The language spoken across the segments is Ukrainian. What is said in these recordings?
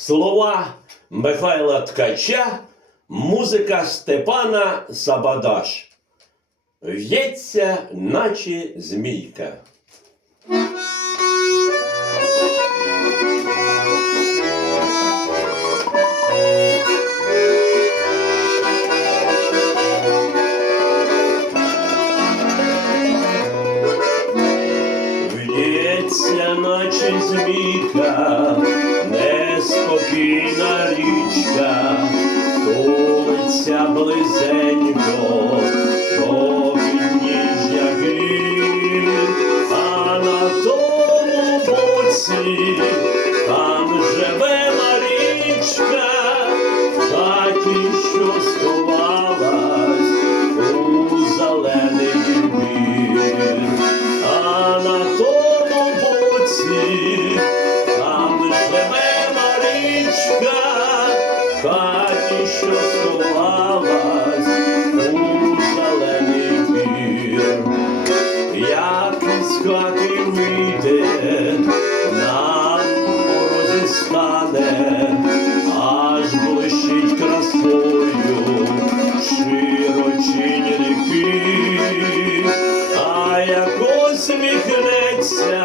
Слова Михайла Ткача, музика Степана Сабадаш. В'ється, наче змійка. В'ється, наче змійка, близенько, хаті, що сховалась у зелений бір. Як із хати вийде, на морозі стане, аж блищить красою широчінь ріки, а якось сміхнеться,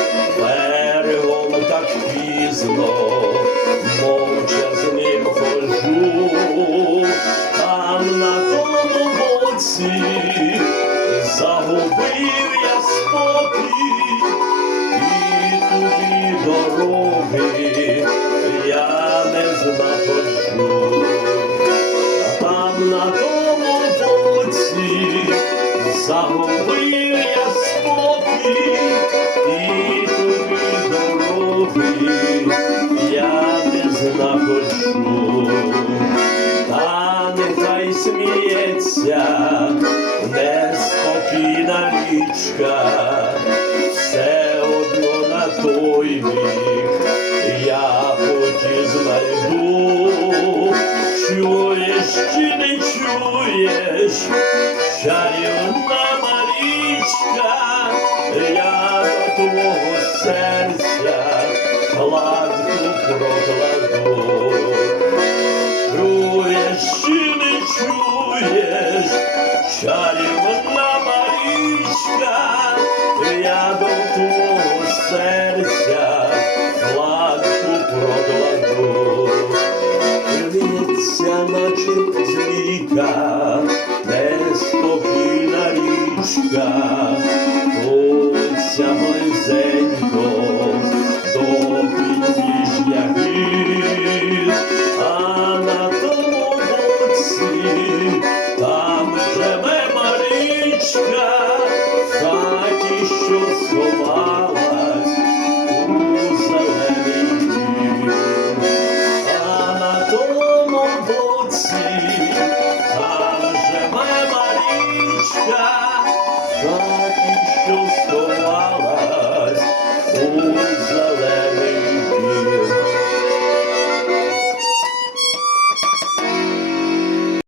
пізно, мовча з ним хожу, там на тому боці загубив сміється неспокійна річка, все одно на той бік я хоч знайду. Чуєш чи не чуєш, чарівна Марічка, я до твого серця кладку прокладу. плаче зліка, неспокійна річка, Оця близенько до підніжжя гір, а на тому боці там живе марічка, в хаті що сховає.